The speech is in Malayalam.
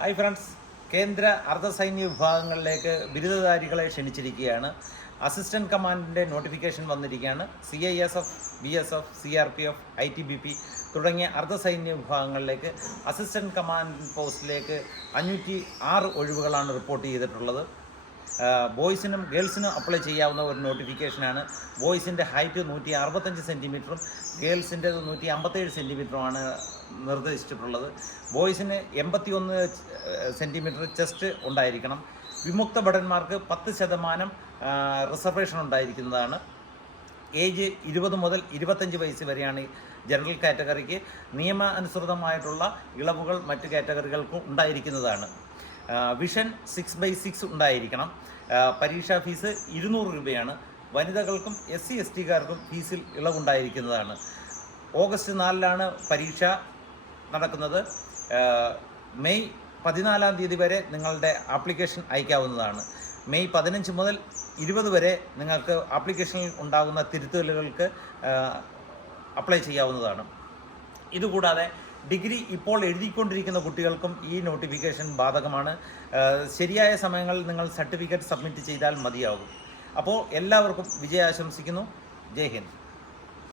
Hi friends. കേന്ദ്ര അർദ്ധസൈന്യ വിഭാഗങ്ങളിലേക്ക് ബിരുദധാരികളെ ക്ഷണിച്ചിരിക്കുകയാണ്. അസിസ്റ്റന്റ് കമാൻഡിന്റെ നോട്ടിഫിക്കേഷൻ വന്നിരിക്കുകയാണ്. C I S F B S F C R P F I T B P തുടങ്ങിയ അർദ്ധസൈന്യ വിഭാഗങ്ങളിലേക്ക് അസിസ്റ്റന്റ് കമാൻഡ് പോസ്റ്റിലേക്ക് അഞ്ഞൂറ്റി ആറ് ഒഴിവുകളാണ് റിപ്പോർട്ട് ചെയ്തിട്ടുള്ളത്. ബോയ്സിനും ഗേൾസിനും അപ്ലൈ ചെയ്യാവുന്ന ഒരു നോട്ടിഫിക്കേഷനാണ്. ബോയ്സിന്റെ ഹൈറ്റ് നൂറ്റി അറുപത്തഞ്ച് സെന്റിമീറ്ററും ഗേൾസിന്റെ നൂറ്റി അമ്പത്തേഴ് സെന്റിമീറ്ററുമാണ് നിർദ്ദേശിച്ചിട്ടുള്ളത്. ബോയ്സിന് എൺപത്തി ഒന്ന് സെന്റിമീറ്റർ ചെസ്റ്റ് ഉണ്ടായിരിക്കണം. വിമുക്ത ഭടന്മാർക്ക് പത്ത് ശതമാനം റിസർവേഷൻ ഉണ്ടായിരിക്കുന്നതാണ്. ഏജ് ഇരുപത് മുതൽ ഇരുപത്തഞ്ച് വയസ്സ് വരെയാണ് ജനറൽ കാറ്റഗറിക്ക് നിയമ അനുസൃതമായിട്ടുള്ള ഇളവുകൾ മറ്റ് കാറ്റഗറികൾക്കും ഉണ്ടായിരിക്കുന്നതാണ്. വിഷൻ സിക്സ് ബൈ സിക്സ് ഉണ്ടായിരിക്കണം. പരീക്ഷാ ഫീസ് ഇരുന്നൂറ് രൂപയാണ്. വനിതകൾക്കും എസ് സി എസ് ടിക്കാർക്കും ഫീസിൽ ഇളവുണ്ടായിരിക്കുന്നതാണ്. ഓഗസ്റ്റ് നാലിലാണ് പരീക്ഷ നടക്കുന്നത്. മെയ് പതിനാലാം തീയതി വരെ നിങ്ങളുടെ ആപ്ലിക്കേഷൻ അയക്കാവുന്നതാണ്. മെയ് പതിനഞ്ച് മുതൽ ഇരുപത് വരെ നിങ്ങൾക്ക് ആപ്ലിക്കേഷനിൽ ഉണ്ടാകുന്ന തിരുത്തലുകൾക്ക് അപ്ലൈ ചെയ്യാവുന്നതാണ്. ഇതുകൂടാതെ ഡിഗ്രി ഇപ്പോൾ എഴുതിക്കൊണ്ടിരിക്കുന്ന കുട്ടികൾക്കും ഈ നോട്ടിഫിക്കേഷൻ ബാധകമാണ്. ശരിയായ സമയങ്ങളിൽ നിങ്ങൾ സർട്ടിഫിക്കറ്റ് സബ്മിറ്റ് ചെയ്താൽ മതിയാകും. അപ്പോൾ എല്ലാവർക്കും വിജയാശംസിക്കുന്നു. ജയ് ഹിന്ദ്.